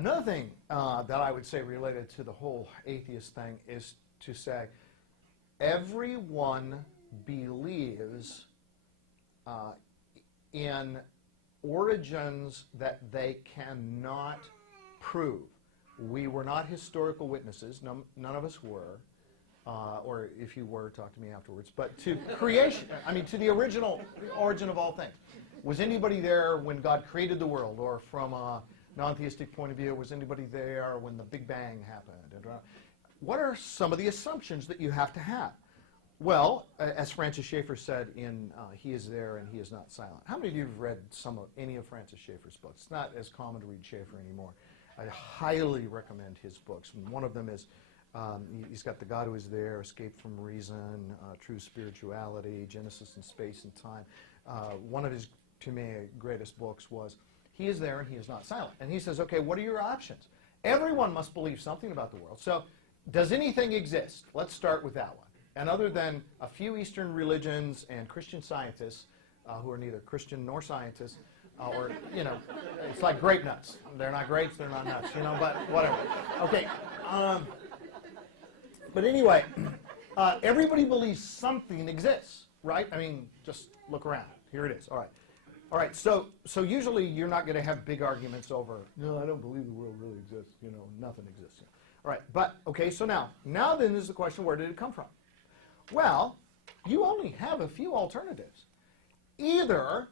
Another thing that I would say related to the whole atheist thing is to say everyone believes in origins that they cannot prove. We were not historical witnesses. None of us were. Or if you were, talk to me afterwards. But to creation, I mean, to the original origin of all things. Was anybody there when God created the world? Or from a non-theistic point of view, was anybody there when the Big Bang happened? And, what are some of the assumptions that you have to have? Well, as Francis Schaeffer said in He Is There and He Is Not Silent. How many of you have read any of Francis Schaeffer's books? It's not as common to read Schaeffer anymore. I highly recommend his books. One of them is, he's got The God Who Is There, Escape from Reason, True Spirituality, Genesis in Space and Time. One of his, to me, greatest books was He Is There and He Is Not Silent. And he says, okay, what are your options? Everyone must believe something about the world. So, does anything exist? Let's start with that one. And other than a few Eastern religions and Christian scientists, who are neither Christian nor scientists, or, you know, it's like grape nuts. They're not grapes, they're not nuts, you know, but whatever. Okay. But anyway, everybody believes something exists, right? I mean, just look around. Here it is. All right. All right, so usually you're not going to have big arguments over, no, I don't believe the world really exists, you know, nothing exists. All right, but, okay, so now then is the question, where did it come from? Well, you only have a few alternatives. Either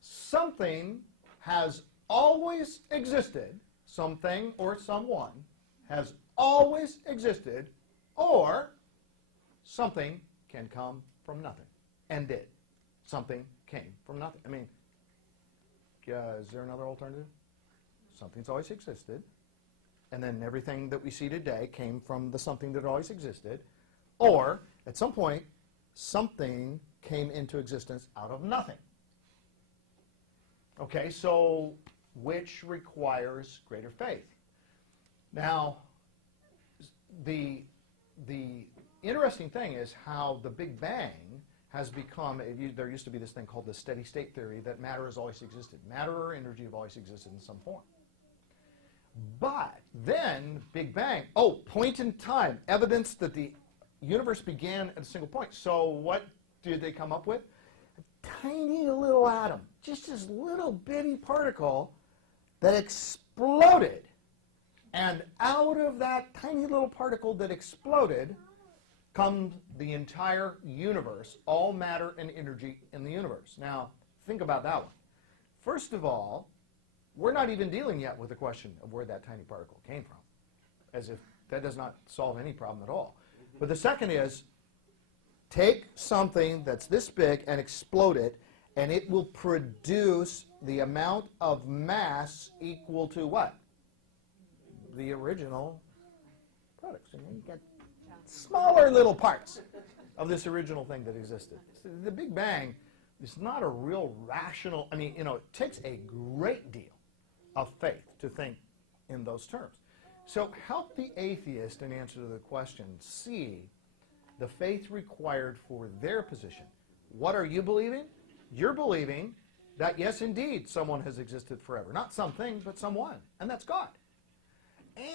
something has always existed, something or someone has always existed, or something can come from nothing, and did. Something came from nothing. I mean, is there another alternative? Something's always existed, and then everything that we see today came from the something that always existed, or at some point, something came into existence out of nothing. Okay, so which requires greater faith? Now, the interesting thing is how the Big Bang has become, there used to be this thing called the steady state theory that matter has always existed. Matter or energy have always existed in some form. But then, Big Bang, point in time, evidence that the universe began at a single point. So what did they come up with? A tiny little atom, just this little bitty particle that exploded. And out of that tiny little particle that exploded comes the entire universe, all matter and energy in the universe. Now, think about that one. First of all, we're not even dealing yet with the question of where that tiny particle came from, as if that does not solve any problem at all. But the second is, take something that's this big and explode it, and it will produce the amount of mass equal to what? The original products. And you get smaller little parts of this original thing that existed. The Big Bang is not a real rational, I mean, you know, it takes a great deal of faith to think in those terms. So help the atheist, in answer to the question, see the faith required for their position. What are you believing? You're believing that, yes, indeed, someone has existed forever. Not something, but someone, and that's God.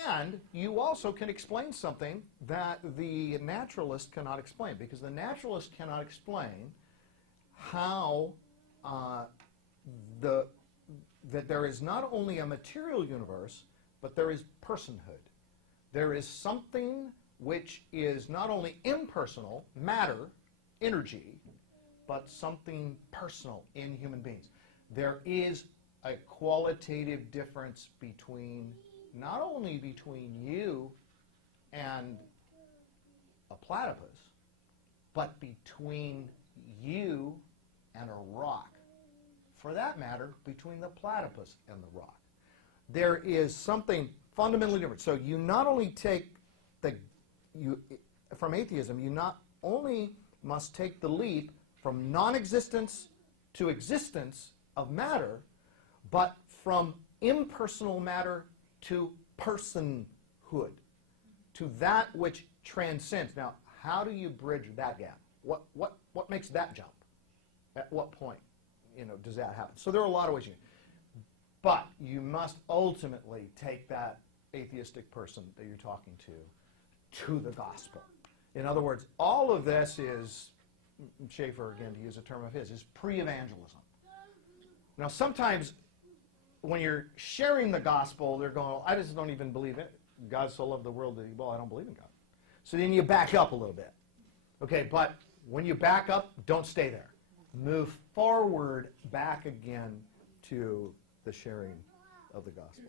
And you also can explain something that the naturalist cannot explain, because the naturalist cannot explain how that there is not only a material universe, but there is personhood. There is something which is not only impersonal, matter, energy, but something personal in human beings. There is a qualitative difference between, not only between you and a platypus, but between you and a rock. For that matter, between the platypus and the rock. There is something fundamentally different. So you not only take from atheism, you not only must take the leap from non-existence to existence of matter, but from impersonal matter to personhood, to that which transcends. Now, how do you bridge that gap? What makes that jump? At what point, does that happen? So there are a lot of ways you can. But you must ultimately take that atheistic person that you're talking to the gospel. In other words, all of this is, Schaeffer, again, to use a term of his, is pre-evangelism. Now, sometimes when you're sharing the gospel, they're going, I just don't even believe it. God so loved the world that well, I don't believe in God. So then you back up a little bit. Okay, but when you back up, don't stay there. Move forward back again to the sharing of the gospel.